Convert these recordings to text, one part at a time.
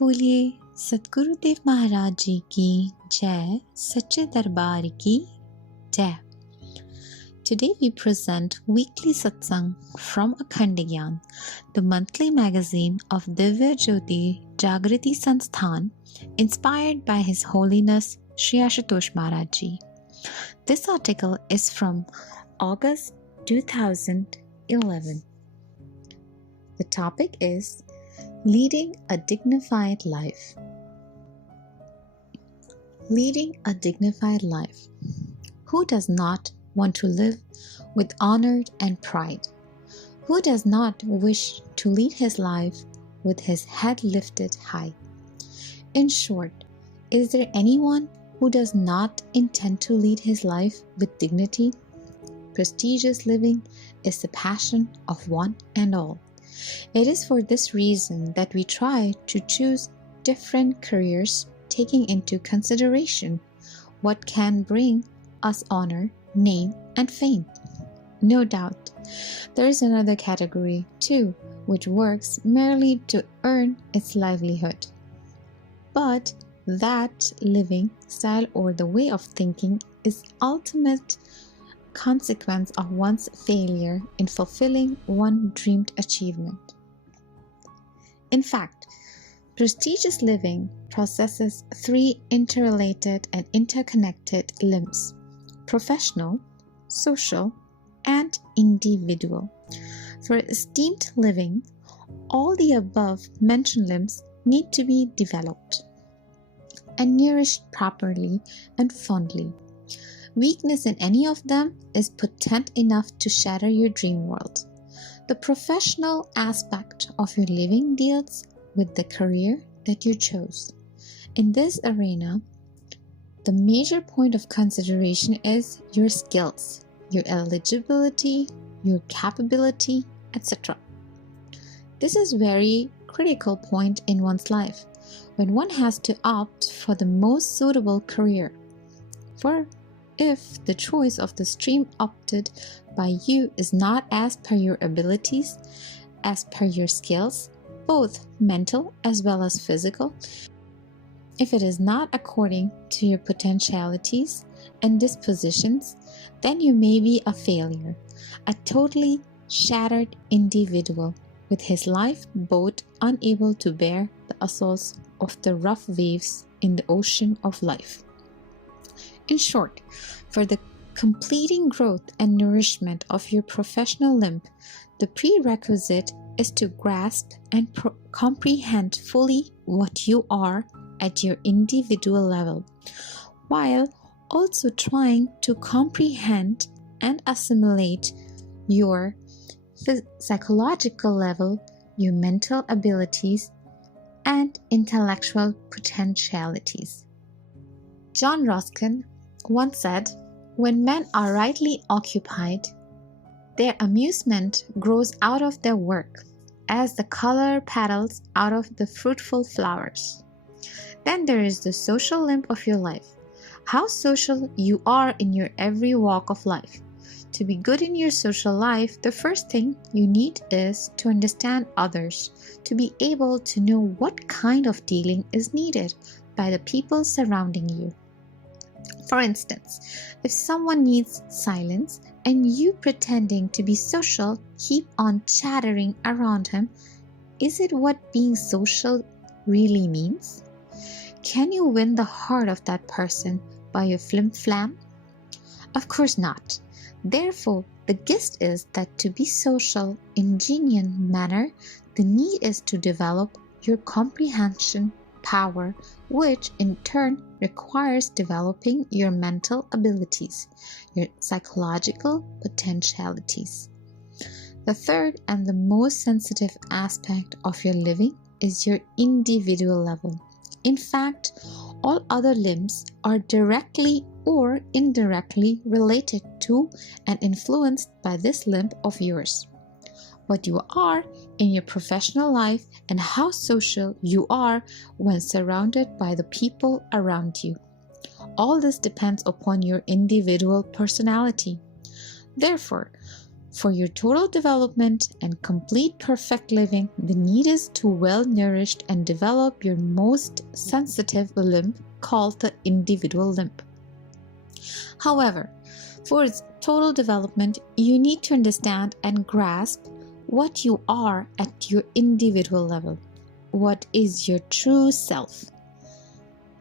बोलिए सतगुरुदेव महाराज जी की जय, सच्चे दरबार की जय. Today we present weekly Satsang from Akhand Gyan, the monthly magazine of Divya Jyoti Jagriti Sansthan, inspired by His Holiness Shri Ashutosh Maharaj ji. This article is from August 2011. The topic is Leading a Dignified Life. Leading a dignified life. Who does not want to live with honor and pride? Who does not wish to lead his life with his head lifted high? In short, is there anyone who does not intend to lead his life with dignity? Prestigious living is the passion of one and all. It is for this reason that we try to choose different careers, taking into consideration what can bring us honor, name, and fame. No doubt, there is another category too, which works merely to earn its livelihood. But that living style or the way of thinking is ultimate consequence of one's failure in fulfilling one dreamed achievement. In fact, prestigious living possesses three interrelated and interconnected limbs: professional, social, and individual. For esteemed living, all the above mentioned limbs need to be developed and nourished properly and fondly. Weakness in any of them is potent enough to shatter your dream world. The professional aspect of your living deals with the career that you chose. In this arena, the major point of consideration is your skills, your eligibility, your capability, etc. This is a very critical point in one's life when one has to opt for the most suitable career. For if the choice of the stream opted by you is not as per your abilities, as per your skills, both mental as well as physical, if it is not according to your potentialities and dispositions, then you may be a failure, a totally shattered individual with his lifeboat unable to bear the assaults of the rough waves in the ocean of life. In short, for the completing growth and nourishment of your professional limb, the prerequisite is to grasp and comprehend fully what you are at your individual level, while also trying to comprehend and assimilate your psychological level, your mental abilities, and intellectual potentialities. John Ruskin once said, "When men are rightly occupied, their amusement grows out of their work, as the color petals out of the fruitful flowers." Then there is the social limb of your life. How social you are in your every walk of life. To be good in your social life, the first thing you need is to understand others, to be able to know what kind of dealing is needed by the people surrounding you. For instance, if someone needs silence and you pretending to be social keep on chattering around him, is it what being social really means? Can you win the heart of that person by your flim-flam? Of course not. Therefore, the gist is that to be social in genuine manner, the need is to develop your comprehension power, which in turn requires developing your mental abilities, your psychological potentialities. The third and the most sensitive aspect of your living is your individual level. In fact, all other limbs are directly or indirectly related to and influenced by this limb of yours. What you are in your professional life and how social you are when surrounded by the people around you. All this depends upon your individual personality. Therefore, For your total development and complete perfect living, the need is to well nourished and develop your most sensitive limb called the individual limb. However, for its total development, you need to understand and grasp what you are at your individual level. What is your true self?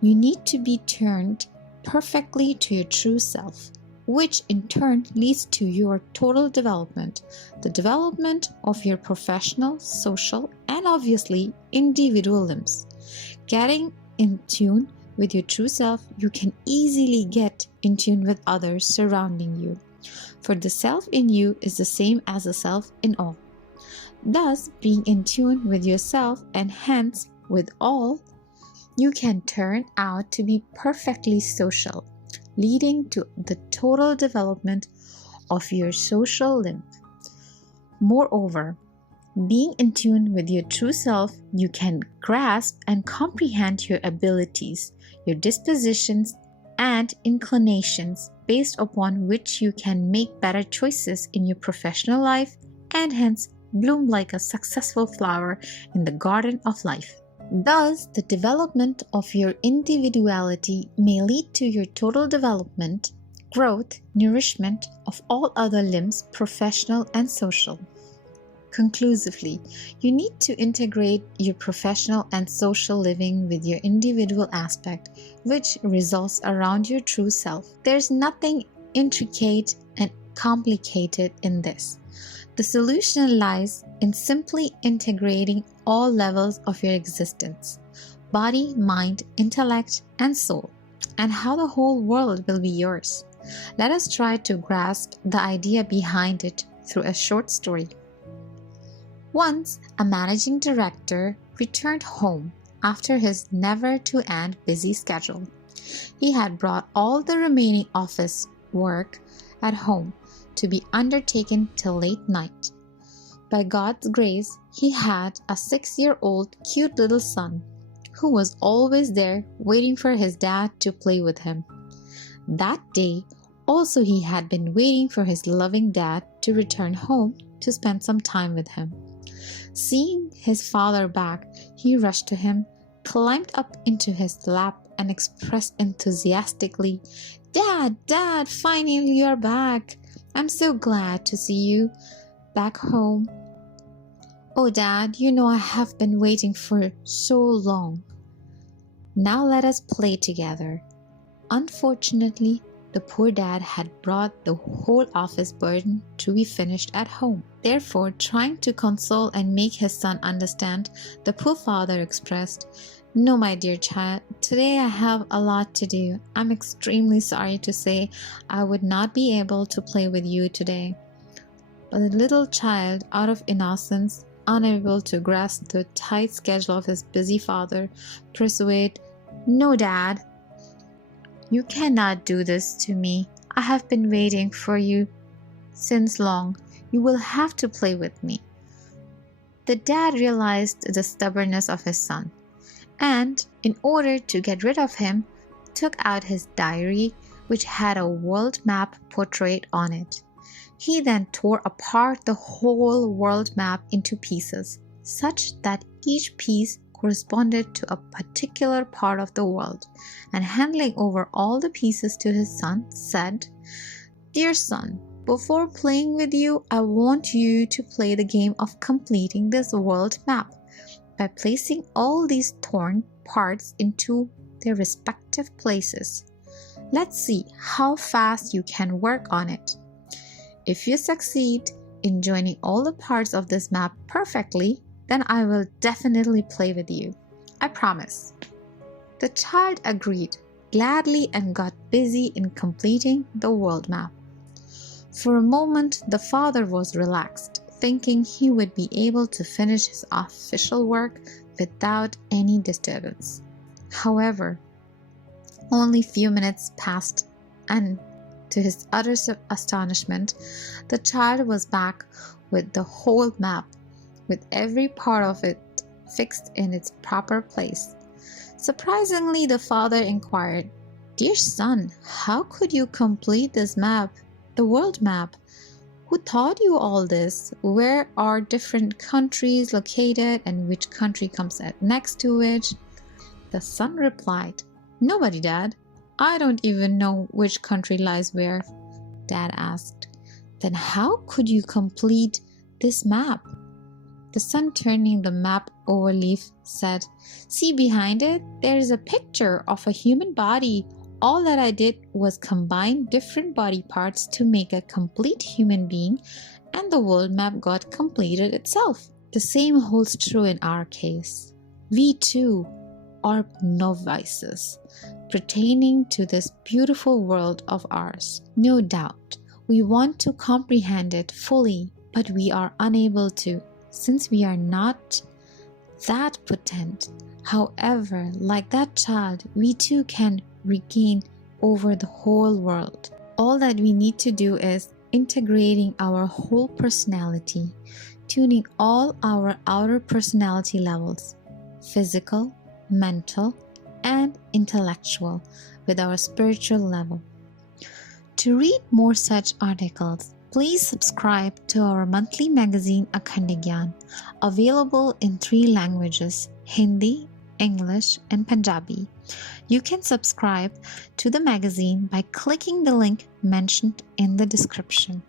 You need to be turned perfectly to your true self, which in turn leads to your total development, the development of your professional, social, and obviously individual limbs. Getting in tune with your true self, you can easily get in tune with others surrounding you, for the self in you is the same as the self in all. Thus, being in tune with yourself and hence with all, you can turn out to be perfectly social, leading to the total development of your social limb. Moreover, being in tune with your true self, you can grasp and comprehend your abilities, your dispositions, and inclinations based upon which you can make better choices in your professional life and hence bloom like a successful flower in the garden of life. Thus, the development of your individuality may lead to your total development, growth, nourishment of all other limbs, professional and social. Conclusively, you need to integrate your professional and social living with your individual aspect, which revolves around your true self. There's nothing intricate and complicated in this. The solution lies in simply integrating all levels of your existence, body, mind, intellect, and soul, and how the whole world will be yours. Let us try to grasp the idea behind it through a short story. Once, a managing director returned home after his never-to-end busy schedule. He had brought all the remaining office work at home to be undertaken till late night. By God's grace, he had a 6-year-old cute little son who was always there waiting for his dad to play with him. That day, also he had been waiting for his loving dad to return home to spend some time with him. Seeing his father back, he rushed to him, climbed up into his lap, and expressed enthusiastically, Dad, finally you're back. I'm so glad to see you back home. Oh, Dad, you know I have been waiting for so long. Now let us play together. Unfortunately, the poor dad had brought the whole office burden to be finished at home. Therefore, trying to console and make his son understand, the poor father expressed, No, my dear child, today I have a lot to do. I'm extremely sorry to say I would not be able to play with you today. But the little child, out of innocence, unable to grasp the tight schedule of his busy father, persuaded, No, Dad, you cannot do this to me. I have been waiting for you since long. You will have to play with me. The dad realized the stubbornness of his son, and in order to get rid of him, took out his diary, which had a world map portrait on it. He then tore apart the whole world map into pieces, such that each piece corresponded to a particular part of the world, and handing over all the pieces to his son, said, Dear son, before playing with you, I want you to play the game of completing this world map by placing all these torn parts into their respective places. Let's see how fast you can work on it. If you succeed in joining all the parts of this map perfectly, then I will definitely play with you. I promise. The child agreed gladly and got busy in completing the world map. For a moment, the father was relaxed, thinking he would be able to finish his official work without any disturbance. However, only few minutes passed, and to his utter astonishment, the child was back with the whole map, with every part of it fixed in its proper place. Surprisingly, the father inquired, Dear son, how could you complete this map, the world map? Who taught you all this? Where are different countries located and which country comes next to which? The son replied, Nobody, Dad. I don't even know which country lies where. Dad asked, Then how could you complete this map? The son, turning the map over leaf, said, See behind it, there is a picture of a human body. All that I did was combine different body parts to make a complete human being, and the world map got completed itself. The same holds true in our case. We too are novices pertaining to this beautiful world of ours. No doubt, we want to comprehend it fully, but we are unable to, since we are not that potent. However, like that child, we too can regain over the whole world. All that we need to do is integrating our whole personality, tuning all our outer personality levels, physical, mental, and intellectual, with our spiritual level. To read more such articles, please subscribe to our monthly magazine Akhand Gyan, available in 3 languages: Hindi, English, and Punjabi. You can subscribe to the magazine by clicking the link mentioned in the description.